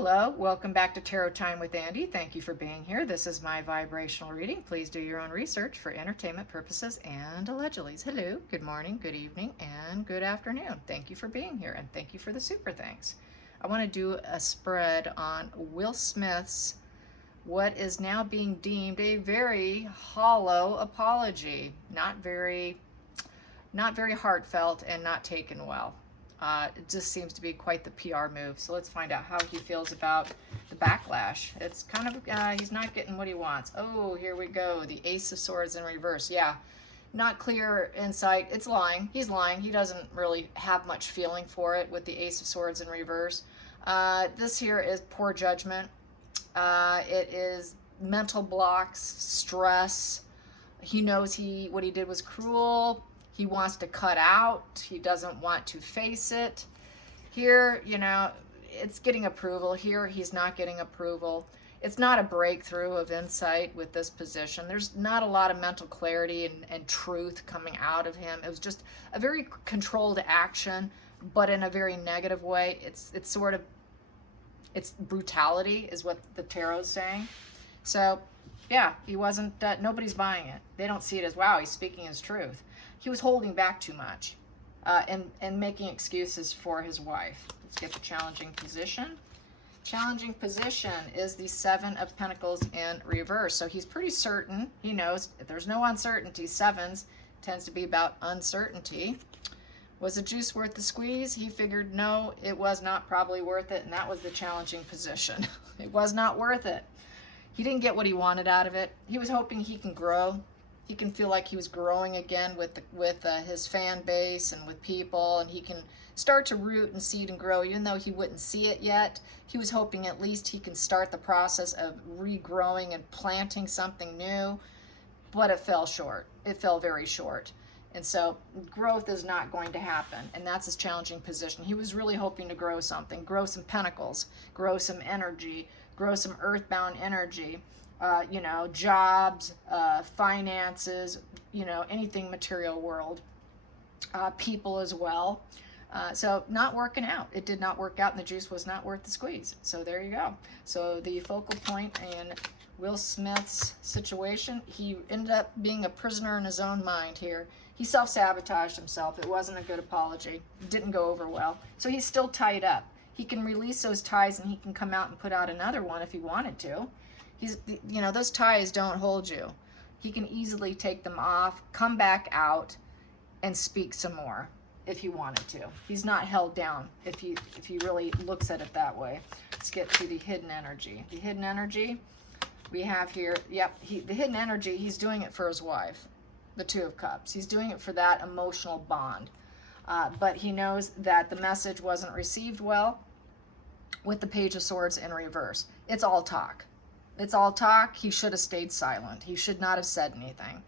Hello, welcome back to Tarot Time with Andy. Thank you for being here. This is my vibrational reading. Please do your own research for entertainment purposes and allegedly. Hello, good morning, good evening, and good afternoon. Thank you for being here, and thank you for the super thanks. I want to do a spread on Will Smith's what is now being deemed a very hollow apology. Not very heartfelt and not taken well. It just seems to be quite the PR move. So let's find out how he feels about the backlash. It's kind of, he's not getting what he wants. Oh, here we go. The Ace of Swords in reverse. Yeah, not clear insight. It's lying. He's lying. He doesn't really have much feeling for it with the Ace of Swords in reverse. This here is poor judgment. It is mental blocks, stress. He knows what he did was cruel. He wants to cut out. He doesn't want to face it. Here, it's getting approval. Here, he's not getting approval. It's not a breakthrough of insight with this position. There's not a lot of mental clarity and truth coming out of him. It was just a very controlled action, but in a very negative way. It's brutality is what the tarot's saying. So, yeah, he wasn't, nobody's buying it. They don't see it as, wow, he's speaking his truth. He was holding back too much and making excuses for his wife. Let's get the challenging position. Challenging position is the Seven of Pentacles in reverse. So he's pretty certain. He knows if there's no uncertainty. Sevens tends to be about uncertainty. Was the juice worth the squeeze? He figured no, it was not probably worth it, and that was the challenging position. It was not worth it. He didn't get what he wanted out of it. He was hoping he can grow. He can feel like he was growing again with his fan base and with people, and he can start to root and seed and grow, even though he wouldn't see it yet. He was hoping at least he can start the process of regrowing and planting something new, but it fell short. It fell very short. And so growth is not going to happen, and that's his challenging position. He was really hoping to grow something, grow some pentacles, grow some energy, grow some earthbound energy. Jobs, finances, anything material world, people as well. So not working out. It did not work out, and the juice was not worth the squeeze. So there you go. So the focal point in Will Smith's situation, he ended up being a prisoner in his own mind here. He self-sabotaged himself. It wasn't a good apology. It didn't go over well. So he's still tied up. He can release those ties, and he can come out and put out another one if he wanted to. Those ties don't hold you. He can easily take them off, come back out, and speak some more if he wanted to. He's not held down if he really looks at it that way. Let's get to the hidden energy. The hidden energy we have here, the hidden energy, he's doing it for his wife, the Two of Cups. He's doing it for that emotional bond. But he knows that the message wasn't received well with the Page of Swords in reverse. It's all talk. It's all talk. He should have stayed silent. He should not have said anything.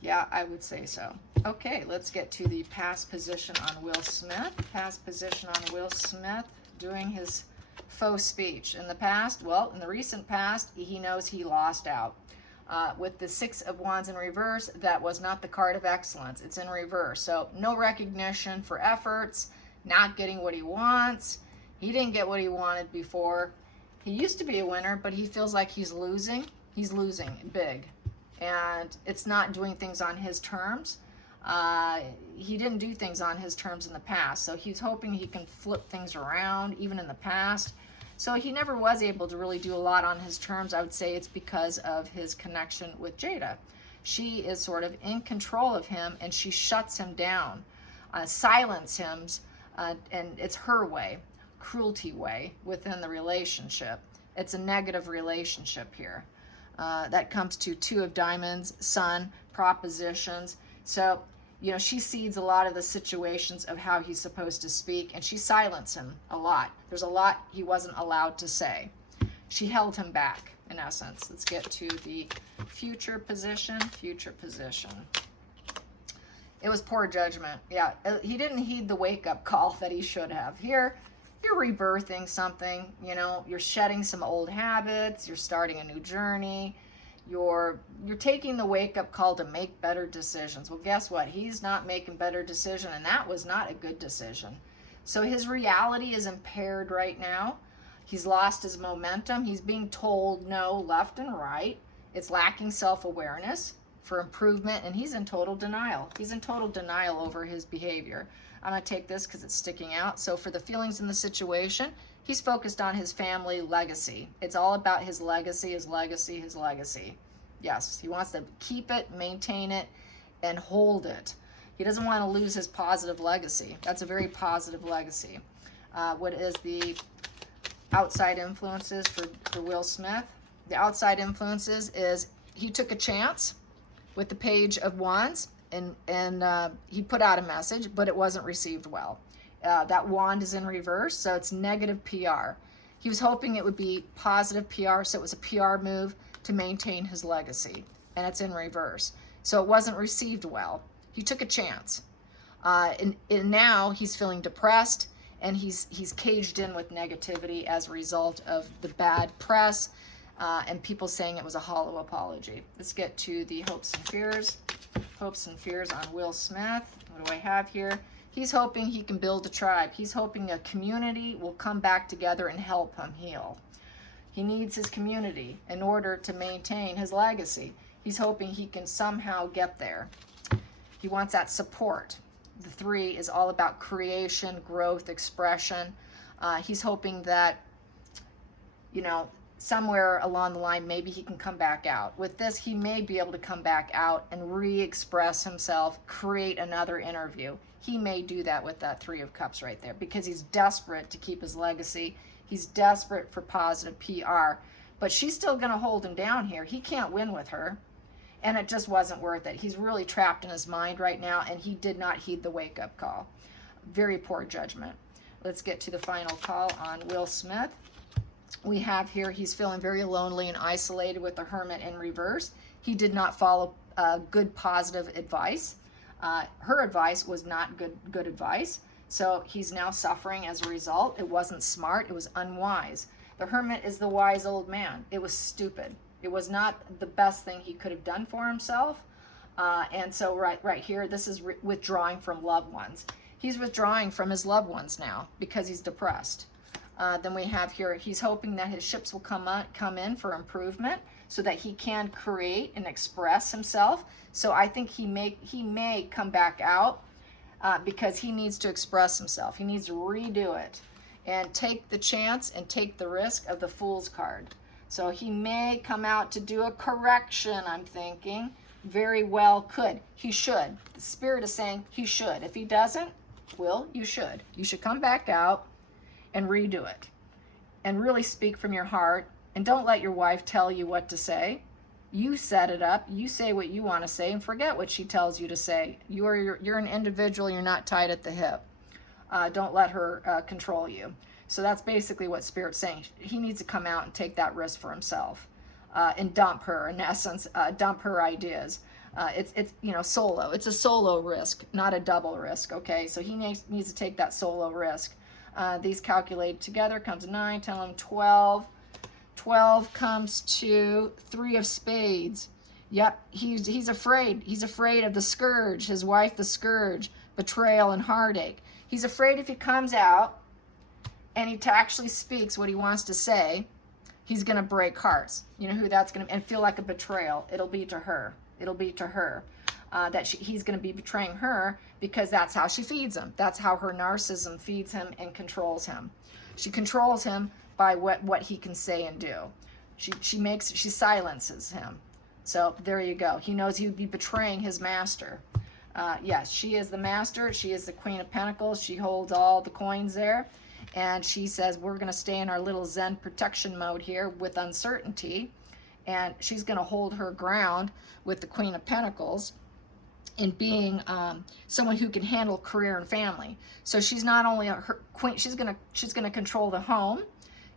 Yeah, I would say so. Okay, let's get to the past position on Will Smith. Past position on Will Smith doing his faux speech. In the past, well, in the recent past, he knows he lost out. With the Six of Wands in reverse, that was not the card of excellence. It's in reverse. So no recognition for efforts, not getting what he wants. He didn't get what he wanted before. He used to be a winner, but he feels like he's losing. He's losing big. And it's not doing things on his terms. He didn't do things on his terms in the past. So he's hoping he can flip things around, even in the past. So he never was able to really do a lot on his terms. I would say it's because of his connection with Jada. She is sort of in control of him, and she shuts him down, silences him, and it's her way. Cruelty way within the relationship. It's a negative relationship here. That comes to Two of Diamonds, Sun, propositions. So, she sees a lot of the situations of how he's supposed to speak, and she silenced him a lot. There's a lot he wasn't allowed to say. She held him back, in essence. Let's get to the future position. Future position. It was poor judgment. Yeah, he didn't heed the wake-up call that he should have. Here, you're rebirthing something, you're shedding some old habits, you're starting a new journey, you're taking the wake-up call to make better decisions. Well, guess what? He's not making better decision, and that was not a good decision. So his reality is impaired right now. He's lost his momentum. He's being told no left and right. It's lacking self-awareness for improvement, and he's in total denial. He's in total denial over his behavior. I'm going to take this because it's sticking out. So for the feelings in the situation, he's focused on his family legacy. It's all about his legacy, his legacy, his legacy. Yes, he wants to keep it, maintain it, and hold it. He doesn't want to lose his positive legacy. That's a very positive legacy. What is the outside influences for Will Smith? The outside influences is he took a chance with the Page of Wands, and he put out a message, but it wasn't received well. That wand is in reverse, so it's negative PR. He was hoping it would be positive PR, so it was a PR move to maintain his legacy, and it's in reverse. So it wasn't received well. He took a chance. And now he's feeling depressed, and he's caged in with negativity as a result of the bad press and people saying it was a hollow apology. Let's get to the hopes and fears. Hopes and fears on Will Smith. What do I have here? He's hoping he can build a tribe. He's hoping a community will come back together and help him heal. He needs his community in order to maintain his legacy. He's hoping he can somehow get there. He wants that support. The 3 is all about creation, growth, expression. He's hoping that, somewhere along the line, maybe he can come back out. With this, he may be able to come back out and re-express himself, create another interview. He may do that with that 3 of Cups right there because he's desperate to keep his legacy. He's desperate for positive PR. But she's still going to hold him down here. He can't win with her. And it just wasn't worth it. He's really trapped in his mind right now, and he did not heed the wake-up call. Very poor judgment. Let's get to the final call on Will Smith. We have here, he's feeling very lonely and isolated with the Hermit in reverse. He did not follow good, positive advice. Her advice was not good advice. So he's now suffering as a result. It wasn't smart. It was unwise. The Hermit is the wise old man. It was stupid. It was not the best thing he could have done for himself. And so right here, this is withdrawing from loved ones. He's withdrawing from his loved ones now because he's depressed. Then we have here, he's hoping that his ships will come in for improvement so that he can create and express himself. So I think he may come back out because he needs to express himself. He needs to redo it and take the chance and take the risk of the Fool's card. So he may come out to do a correction, I'm thinking. Very well could. He should. The Spirit is saying he should. If he doesn't, Will, you should. You should come back out and redo it. And really speak from your heart. And don't let your wife tell you what to say. You set it up. You say what you want to say and forget what she tells you to say. You're an individual. You're not tied at the hip. Don't let her control you. So that's basically what Spirit's saying. He needs to come out and take that risk for himself and dump her, in essence, dump her ideas. It's solo. It's a solo risk, not a double risk, okay? So he needs to take that solo risk. These calculated together comes 9, 10, 11, 12. 12 comes to 3 of Spades. Yep, he's afraid. He's afraid of the scourge, his wife, the scourge, betrayal and heartache. He's afraid if he comes out and he actually speaks what he wants to say, he's going to break hearts. You know who that's going to, and feel like a betrayal. It'll be to her. It'll be to her. He's going to be betraying her because that's how she feeds him. That's how her narcissism feeds him and controls him. She controls him by what he can say and do. She silences him. So there you go. He knows he would be betraying his master. Yes, she is the master. She is the Queen of Pentacles. She holds all the coins there. And she says, we're going to stay in our little Zen protection mode here with uncertainty. And she's going to hold her ground with the Queen of Pentacles in being someone who can handle career and family. So she's not only her queen, she's going to control the home,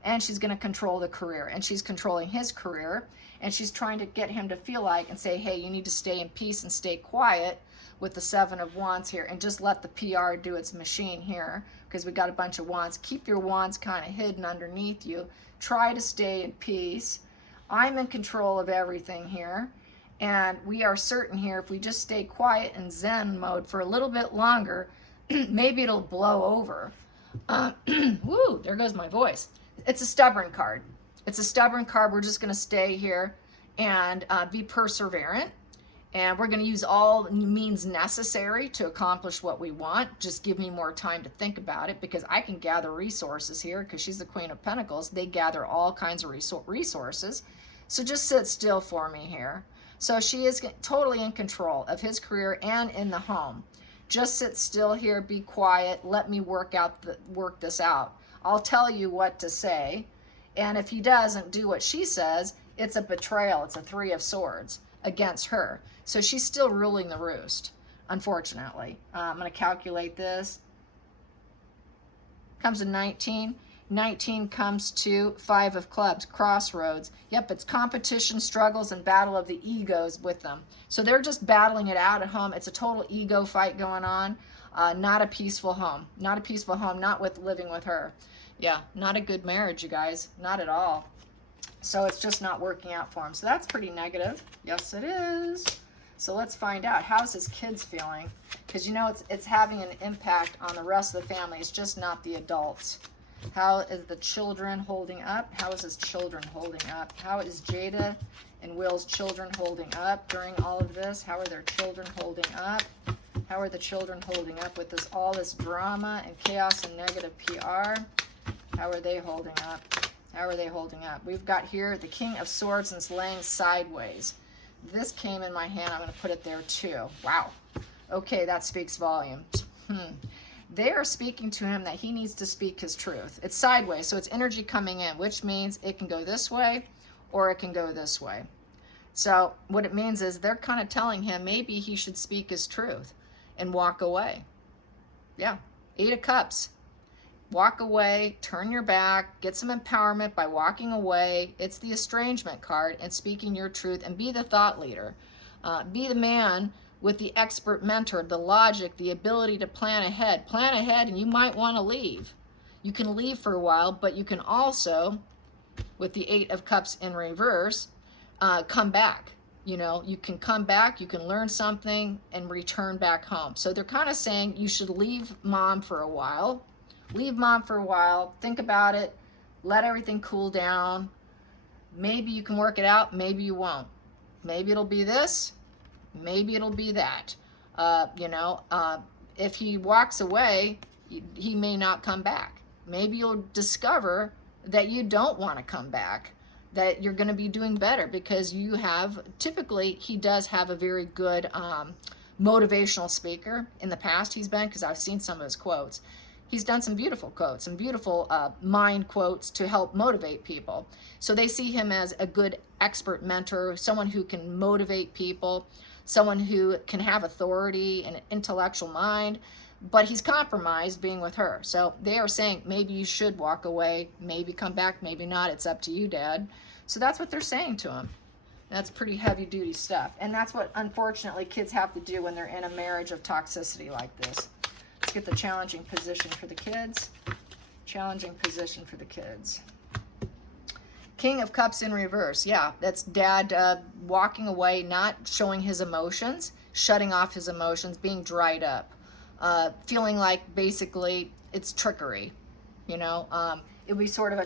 and she's going to control the career, and she's controlling his career, and she's trying to get him to feel like and say, hey, you need to stay in peace and stay quiet with the 7 of Wands here, and just let the PR do its machine here, because we got a bunch of wands. Keep your wands kind of hidden underneath you. Try to stay in peace. I'm in control of everything here, and we are certain here if we just stay quiet in Zen mode for a little bit longer, maybe it'll blow over. Woo, there goes my voice. It's a stubborn card. It's a stubborn card. We're just going to stay here and be perseverant. And we're going to use all means necessary to accomplish what we want. Just give me more time to think about it, because I can gather resources here, because she's the Queen of Pentacles. They gather all kinds of resources. So just sit still for me here. So she is totally in control of his career and in the home. Just sit still here, be quiet, let me work this out. I'll tell you what to say. And if he doesn't do what she says, it's a betrayal. It's a 3 of Swords against her. So she's still ruling the roost, unfortunately. I'm going to calculate this. Comes to 19. 19 comes to 5 of Clubs, crossroads. Yep, it's competition, struggles, and battle of the egos with them. So they're just battling it out at home. It's a total ego fight going on. Not a peaceful home. Not a peaceful home, not with living with her. Yeah, not a good marriage, you guys. Not at all. So it's just not working out for him. So that's pretty negative. Yes, it is. So let's find out. How's his kids feeling? Because you know it's having an impact on the rest of the family. It's just not the adults. How is the children holding up? How is his children holding up? How is Jada and Will's children holding up during all of this? How are their children holding up? How are the children holding up with all this drama and chaos and negative PR? How are they holding up? How are they holding up? We've got here the King of Swords and it's laying sideways. This came in my hand. I'm going to put it there too. Wow. Okay, that speaks volumes. They are speaking to him that he needs to speak his truth. It's sideways, so it's energy coming in, which means it can go this way or it can go this way. So what it means is they're kind of telling him maybe he should speak his truth and walk away. Yeah, 8 of Cups. Walk away, turn your back, get some empowerment by walking away. It's the estrangement card and speaking your truth, and be the thought leader. Be the man with the expert mentor, the logic, the ability to plan ahead. Plan ahead, and you might want to leave. You can leave for a while, but you can also, with the 8 of Cups in reverse, come back. You know, you can come back, you can learn something, and return back home. So they're kind of saying you should leave mom for a while. Leave mom for a while, think about it, let everything cool down. Maybe you can work it out, maybe you won't. Maybe it'll be this, maybe it'll be that. If he walks away, he may not come back. Maybe you'll discover that you don't want to come back, that you're going to be doing better, because you have, typically, he does have a very good motivational speaker. In the past he's been, because I've seen some of his quotes. He's done some beautiful quotes, some beautiful mind quotes to help motivate people. So they see him as a good expert mentor, someone who can motivate people, someone who can have authority and an intellectual mind, but he's compromised being with her. So they are saying maybe you should walk away, maybe come back, maybe not. It's up to you, Dad. So that's what they're saying to him. That's pretty heavy duty stuff. And that's what, unfortunately, kids have to do when they're in a marriage of toxicity like this. Let's get the challenging position for the kids. Challenging position for the kids. King of Cups in reverse. Yeah, that's Dad walking away, not showing his emotions, shutting off his emotions, being dried up, feeling like basically it's trickery. You know, it would be sort of a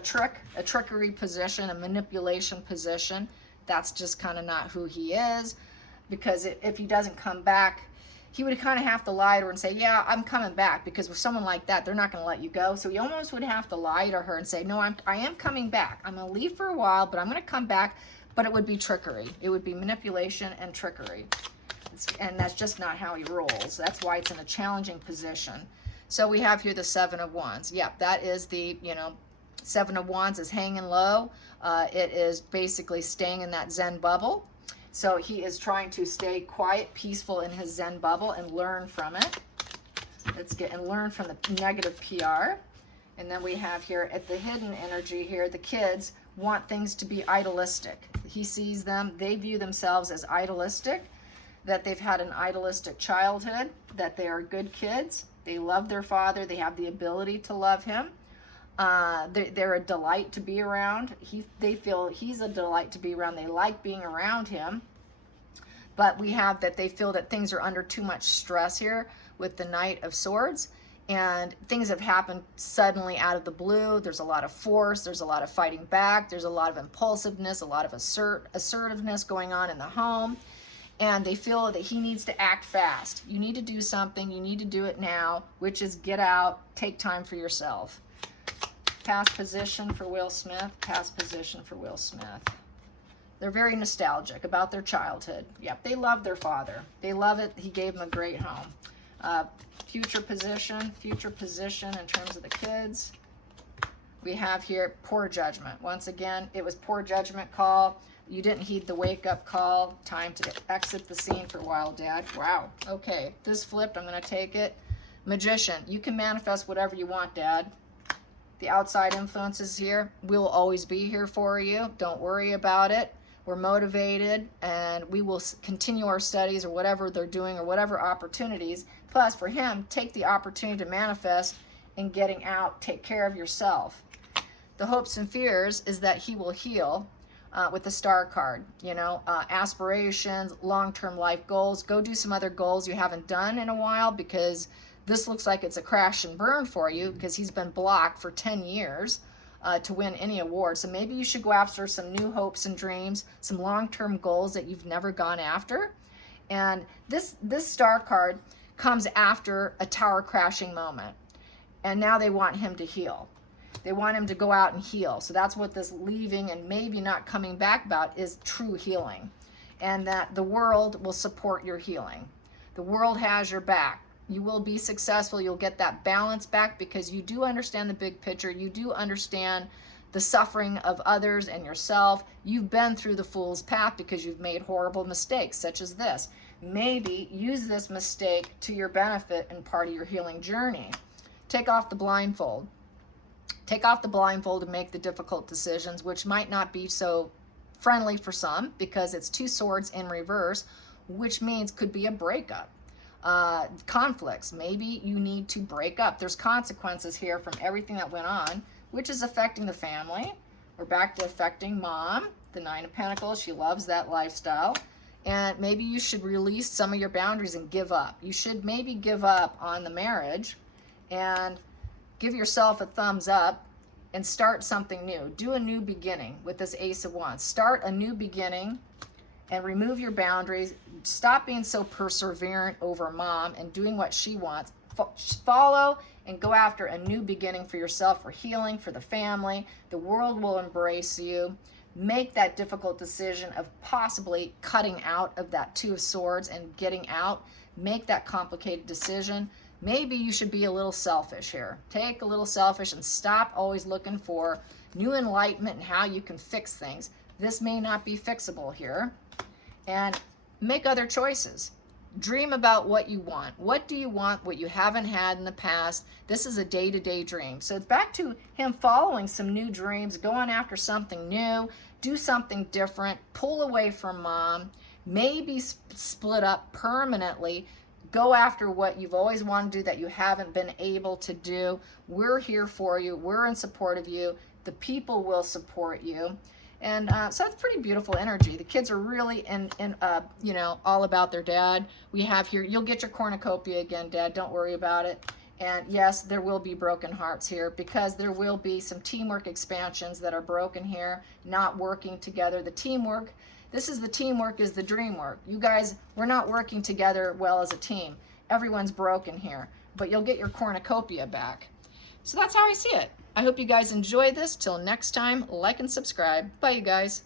trickery position, a manipulation position. That's just kind of not who he is, because if he doesn't come back, he would kind of have to lie to her and say, yeah, I'm coming back, because with someone like that, they're not going to let you go. So he almost would have to lie to her and say, no, I am coming back. I'm going to leave for a while, but I'm going to come back. But it would be trickery. It would be manipulation and trickery. And that's just not how he rolls. That's why it's in a challenging position. So we have here the 7 of Wands. Yep, that is the, 7 of Wands is hanging low. It is basically staying in that Zen bubble. So he is trying to stay quiet, peaceful in his Zen bubble and learn from it. Let's get and learn from the negative PR. And then we have here at the hidden energy here, the kids want things to be idealistic. He sees them, they view themselves as idealistic, that they've had an idealistic childhood, that they are good kids. They love their father. They have the ability to love him. They're a delight to be around. They feel he's a delight to be around. They like being around him. But we have that they feel that things are under too much stress here with the Knight of Swords. and things have happened suddenly out of the blue. There's a lot of force, there's a lot of fighting back, there's a lot of impulsiveness, a lot of assertiveness going on in the home, and they feel that he needs to act fast. You need to do something, you need to do it now, which is get out, take time for yourself. Past position for Will Smith, past position for Will Smith. They're very nostalgic about their childhood. Yep, they love their father. They love it. He gave them a great home. Future position in terms of the kids. We have here poor judgment. Once again, it was poor judgment call. You didn't heed the wake-up call. Time to exit the scene for a while, Dad. Wow. Okay, this flipped. I'm going to take it. Magician. You can manifest whatever you want, Dad. The outside influences here. We'll always be here for you. Don't worry about it. We're motivated, and we will continue our studies or whatever they're doing or whatever opportunities. Plus, for him, take the opportunity to manifest in getting out. Take care of yourself. The hopes and fears is that he will heal with the star card. You know, aspirations, long-term life goals. Go do some other goals you haven't done in a while, because this looks like it's a crash and burn for you, because he's been blocked for 10 years. To win any award. So maybe you should go after some new hopes and dreams, some long-term goals that you've never gone after. And this star card comes after a tower crashing moment. And now they want him to heal. They want him to go out and heal. So that's what this leaving and maybe not coming back about is true healing. And that the world will support your healing. The world has your back. You will be successful. You'll get that balance back because you do understand the big picture. You do understand the suffering of others and yourself. You've been through the fool's path because you've made horrible mistakes such as this. Maybe use this mistake to your benefit and part of your healing journey. Take off the blindfold. Take off the blindfold and make the difficult decisions, which might not be so friendly for some because it's 2 swords in reverse, which means could be a breakup. Conflicts. Maybe you need to break up. There's consequences here from everything that went on, which is affecting the family. We're back to affecting Mom, the 9 of Pentacles. She loves that lifestyle. And maybe you should release some of your boundaries and give up. You should maybe give up on the marriage and give yourself a thumbs up and start something new. Do a new beginning with this Ace of Wands. Start a new beginning and remove your boundaries. Stop being so perseverant over Mom and doing what she wants. Follow and go after a new beginning for yourself, for healing, for the family. The world will embrace you. Make that difficult decision of possibly cutting out of that 2 of Swords and getting out. Make that complicated decision. Maybe you should be a little selfish here. Take a little selfish and stop always looking for new enlightenment and how you can fix things. This may not be fixable here. And make other choices. Dream about what you want. What do you want, what you haven't had in the past? This is a day-to-day dream. So it's back to him following some new dreams, going after something new, do something different, pull away from Mom, maybe split up permanently, go after what you've always wanted to do that you haven't been able to do. We're here for you. We're in support of you. The people will support you. And so that's pretty beautiful energy. The kids are really you know, all about their dad. We have here, you'll get your cornucopia again, Dad. Don't worry about it. And yes, there will be broken hearts here because there will be some teamwork expansions that are broken here, not working together. The teamwork, this is the teamwork is the dream work. You guys, we're not working together well as a team. Everyone's broken here, but you'll get your cornucopia back. So that's how I see it. I hope you guys enjoyed this. Till next time, like and subscribe. Bye, you guys.